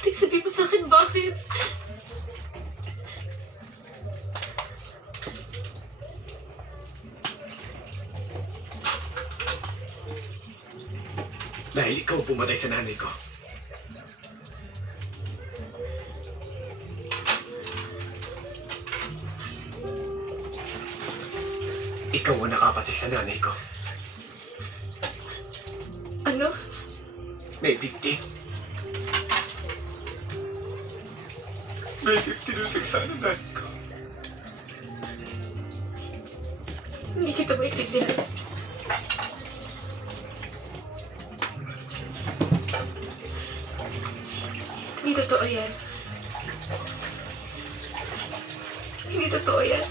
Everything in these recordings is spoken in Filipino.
Ate, sabi mo sa akin bakit? Dahil ikaw pumatay sa nanay ko. Ikaw ang nakapatay sa nanay ko. Ano? May victim. May victim yung saksa ng nanay ko. Hindi kita maintindihan. Hindi totoo yan. Hindi totoo yan.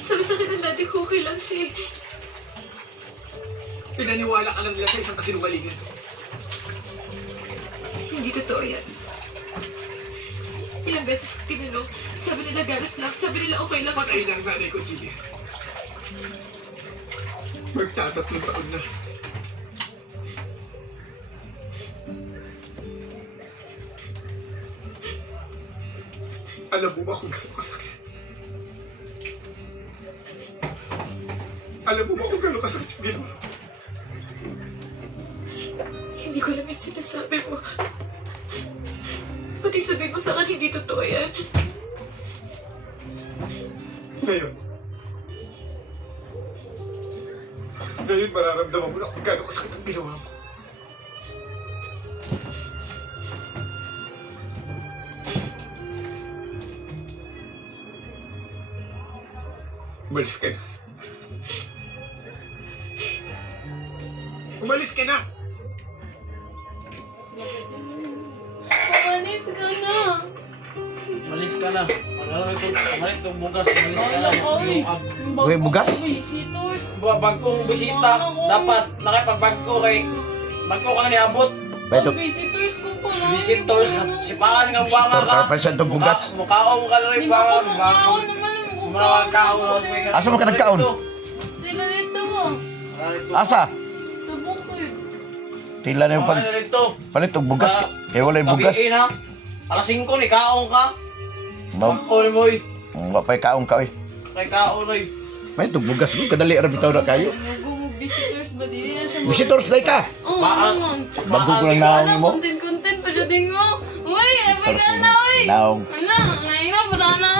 Sabi sa akin ng daddy ko, okay lang siya. Pinaniwala ka lang nila sa isang kasinungalingan. Hindi totoo yan. Ilang beses ko tinanong, sabi nila galos lang, sabi nila okay lang. Patay na ang nanay ko, Jimmy. Magtatatlong taon na. Alam mo ba kung gano'ng kasakit? Alam mo ba kung gano'ng kasakit yung ginawa? Hindi ko alam yung sinasabi mo. Pati sabi mo sa akin, hindi totoo yan. Ngayon mararamdaman mo na kung gano'ng kasakit ang ginawa mo. Umalis ka na. Umalis ka na! Umalis ka na. Malis ka na. Pagalit itong bugas. Malis ka na. Uy, bugas? Visitors. Bagkong bisita. Dapat nakipagbagko kay bagko ka niabot. Beto, Visitors ko po. Visitors. Sipaan nga banga ka. para siya itong bugas. Mukhaong ka na rin Hindi mo banga. ko mukhaon naman. Mga kaon. Asa mo ka nagkaon? Sila dito mo. Asa? Sa bukid. Tila na yung Mga nito. palit og bugas. Eh, wala yung bugas. Gabiin ha. Alas 5 ni kaon ka. Ba, Bagko ni mo eh. wapay kaong ka, oy. Kay kaon eh. May itong bugas ko, kadali ara bitaw na kayo. Gumug visitors ba? Di na siya. Visitors day ka! Oo Baan. naman. Bago ko lang naong Ano, mo. content pa siya din mo. Uy, epic ka na, uy. Naong. Ano, naina pa na.